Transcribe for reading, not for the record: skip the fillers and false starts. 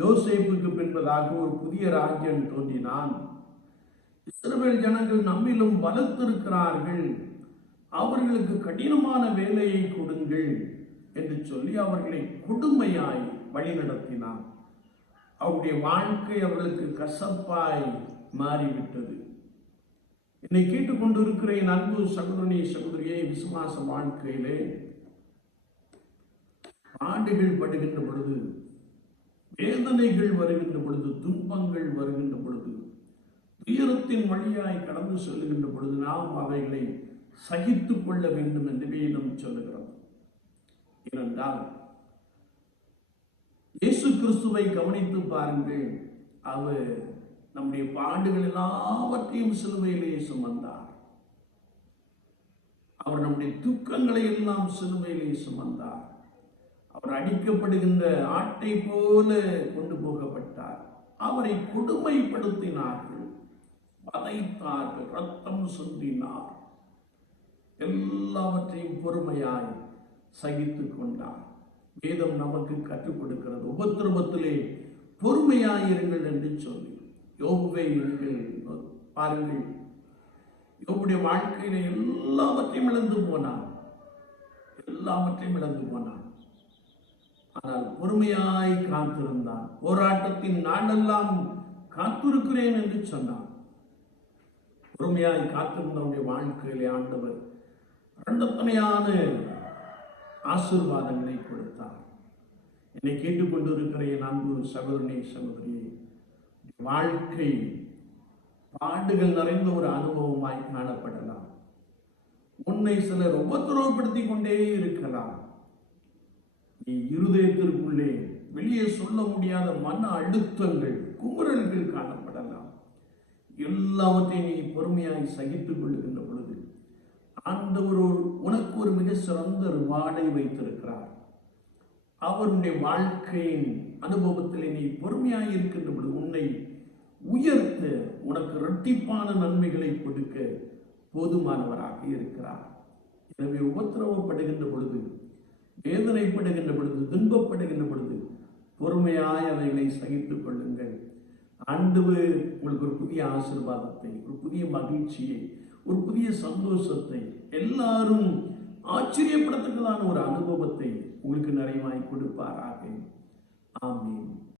யோசேப்புக்கு பின்பதாக ஒரு புதிய ராஜ்யம் தோன்றினான். இஸ்ரவேல் ஜனங்கள் நம்மிலும் பலத்திருக்கிறார்கள், அவர்களுக்கு கடினமான வேலையை கொடுங்கள் என்று சொல்லி அவர்களை கொடுமையாய் வழிநடத்தினார். அவருடைய வாழ்க்கை அவர்களுக்கு கசப்பாய் மாறிவிட்டது. என்னை கேட்டுக்கொண்டிருக்கிற என் அன்பு சகோதரனே சகோதரியே, விசுவாச வாழ்க்கையிலே பாடுகள் படுகின்ற பொழுது, வேதனைகள் வருகின்ற பொழுது, துன்பங்கள் வருகின்ற பொழுது, துயரத்தின் வழியாய் கடந்து செல்லுகின்ற பொழுது நாம் அவைகளை சகித்துக் கொள்ள வேண்டும் என்று வேதம் சொல்லுகிறது. ஏனென்றால் இயேசு கிறிஸ்துவை கவனித்து பாருங்கள். அவர் நம்முடைய பாடுகள் எல்லாவற்றையும் சிலுவையிலே சுமந்தார். அவர் நம்முடைய துக்கங்களை எல்லாம் சிலுவையிலே சுமந்தார். அவர் அடிக்கப்படுகின்ற ஆட்டை போல கொண்டு போகப்பட்டார். அவரை கொடுமைப்படுத்தினார்கள், வதைத்தார்கள், ரத்தம் சிந்தினார். எல்லாவற்றையும் பொறுமையாய் சகித்துக் கொண்டார். வேதம் நமக்கு கற்றுக் கொடுக்கிறது, உபத்திரவத்திலே பொறுமையாயிருங்கள் என்று சொல்லி. யோபுவை நீங்கள் பாருங்கள், யோபுடைய வாழ்க்கையில எல்லாவற்றையும் இழந்து போனான், எல்லாவற்றையும் இழந்து போனான். ஆனால் பொறுமையாய் காத்திருந்தான். போராட்டத்தின் நாளெல்லாம் காத்திருக்கிறேன் என்று சொன்னான். பொறுமையாய் காத்திருந்தவனுடைய வாழ்க்கையிலே ஆண்டவர் இரண்டத்தனையான ஆசீர்வாதங்களை கொடுத்தார். என்னை கேட்டுக்கொண்டிருக்கிற என் அன்பு சகோதரனே சகோதரியே, வாழ்க்கை பாடுகள் நிறைந்த ஒரு அனுபவமாய் காணப்படலாம். உன்னை சிலர் உபத்திரவப்படுத்தி கொண்டே இருக்கலாம். நீ இருதயத்திற்குள்ளே வெளியே சொல்ல முடியாத மன அழுத்தங்கள், குமுறல்கள் காணப்படலாம். எல்லாவற்றையும் நீ பொறுமையாய் சகித்துக் கொள்ளுகின்ற பொழுது ஆண்டவர் உனக்கு ஒரு மிக சிறந்த ரிவார்டை வைத்திருக்கிறார். அவருடைய வாழ்க்கையின் அனுபவத்தில் நீ பொறுமையாய் இருக்கின்ற பொழுது உன்னை உயர்த்த, உனக்கு இரட்டிப்பான நன்மைகளை கொடுக்க போதுமானவராக இருக்கிறார். எனவே உபத்திரவப்படுகின்ற பொழுது, வேதனைப்படுகின்ற பொழுது, துன்பப்படுகின்ற பொழுது பொறுமையாய் அவைகளை சகித்துக் கொள்ளுங்கள். ஆண்டவர் உங்களுக்கு ஒரு புதிய ஆசீர்வாதத்தை, ஒரு புதிய மகிழ்ச்சியை, ஒரு புதிய சந்தோஷத்தை, எல்லாரும் ஆச்சரியப்படத்தக்கதான ஒரு அனுபவத்தை உங்களுக்கு நிறைவாய் கொடுப்பாராக. ஆமென்.